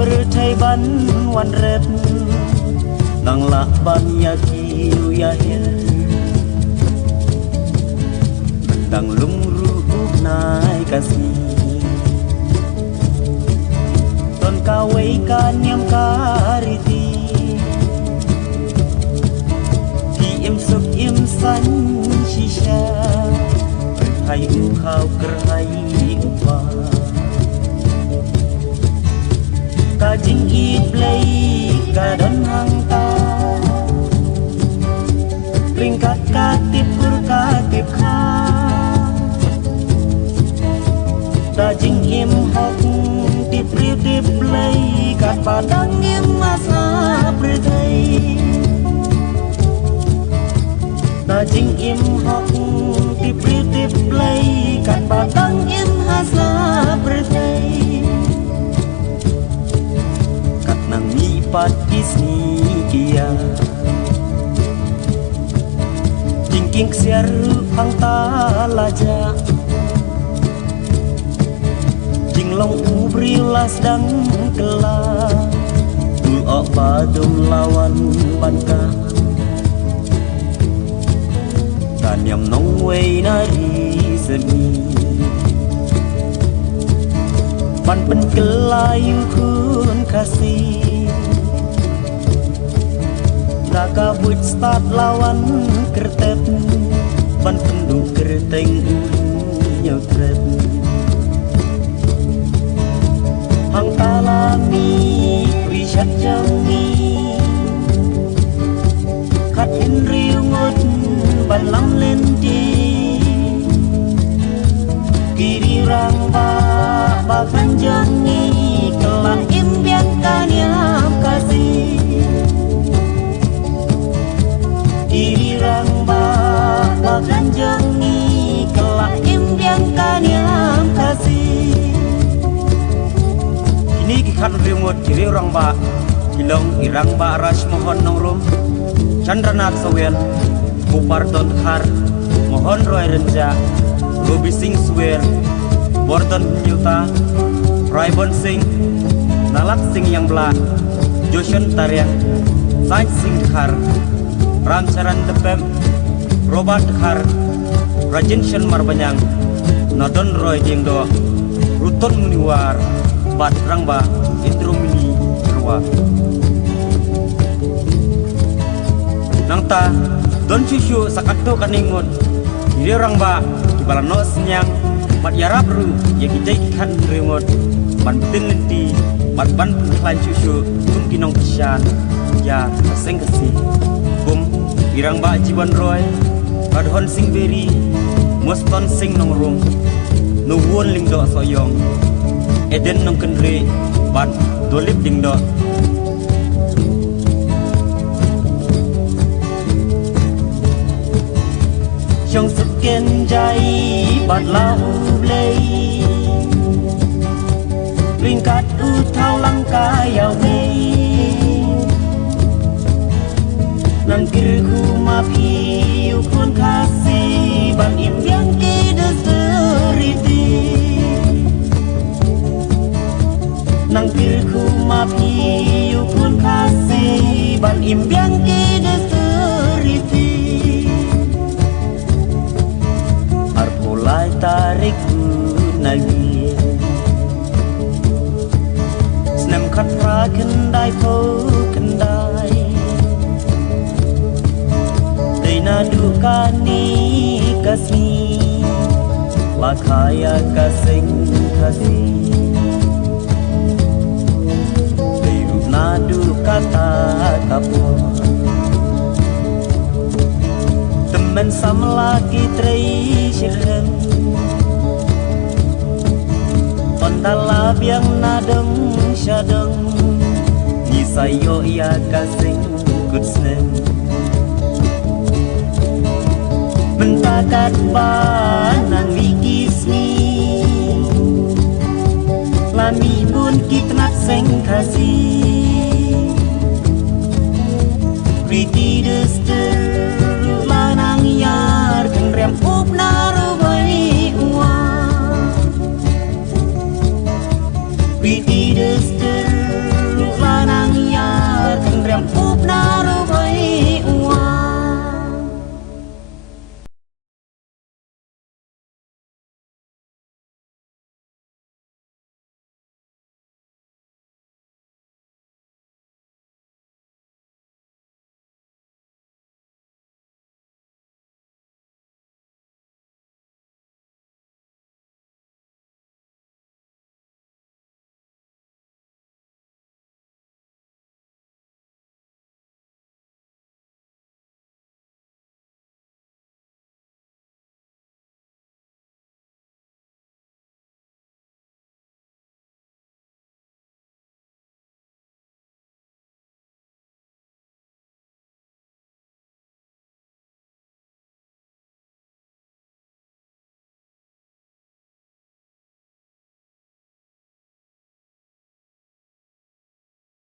berthai ban wan rep nang la ban ya kiu ya hil dang lung ru nai kasih ton kawai kan yam kariti ki im suk im san shisha hai u khau ker hai upa ka jing i play ka don hang ta ringkat katip kur katip kha ta jing im hok tip riu tip play kat padang im asa pritai ta jing im hok tip riu tip play kat padang im asa pritai kat nang mi pat isni kia jingking siar hang ta laja jinglong ubriulas dang kela dul ok badum lawan banka dan yam nong wei nari seni pan pen kelayu kun kasih daka buit start lawan kertep ban penduk kerteng nyotrep hang talami wisat jangi kat in riu ngot ban lam len di kiri rang ba kan jangi kelak impian kanyam kasih kiri rang ba kan jangi kelak impian kanyam kasih kini kikan riu ngot kiri rang ba kilong irang ba ras mohon nong rum Chandranath Sawel Bupardon Khar mohon Roy Renja Gobi Singh Swer Borton Yuta Raibon Singh Nalak Singh Yang Bla Joshan Tariang Sai Singh Khar Ramcharan Depem Robert Khar Rajin Shen Marbanyang Nadon Roy Jengdo Ruton Muniwar Bat Rangba Intrumini Rua Nangta don cucu sakato kaningon kiri orang ba di balano senyang mat yarap ru ya kijai kikan remote ban tin lenti ban klan cucu tum kinong kisyan ya seng kesi bum irang ba jiban roy kadhon sing beri moston sing nong rum nuwon lingdo soyong eden nong kendre ban dolip dingdo trong sự kiên jai bạt lao play ringkat u thao lăng ca yau mei nan kir khu ma piu kun kasi ban im yang ki de seriti nan kir khu ma piu kun kasi ban im yang ki de seriti Mulai tarik nawi Senem katra kendai po kendai Dina dukani kasih Lakaya kasing kasih Deyu nadu kata kapo Temen sama lagi treisirhen Ondala biang nadeng syadeng Nisayo ya kasing kutsnen Bentakat banang wikisni Lami pun kitnak seng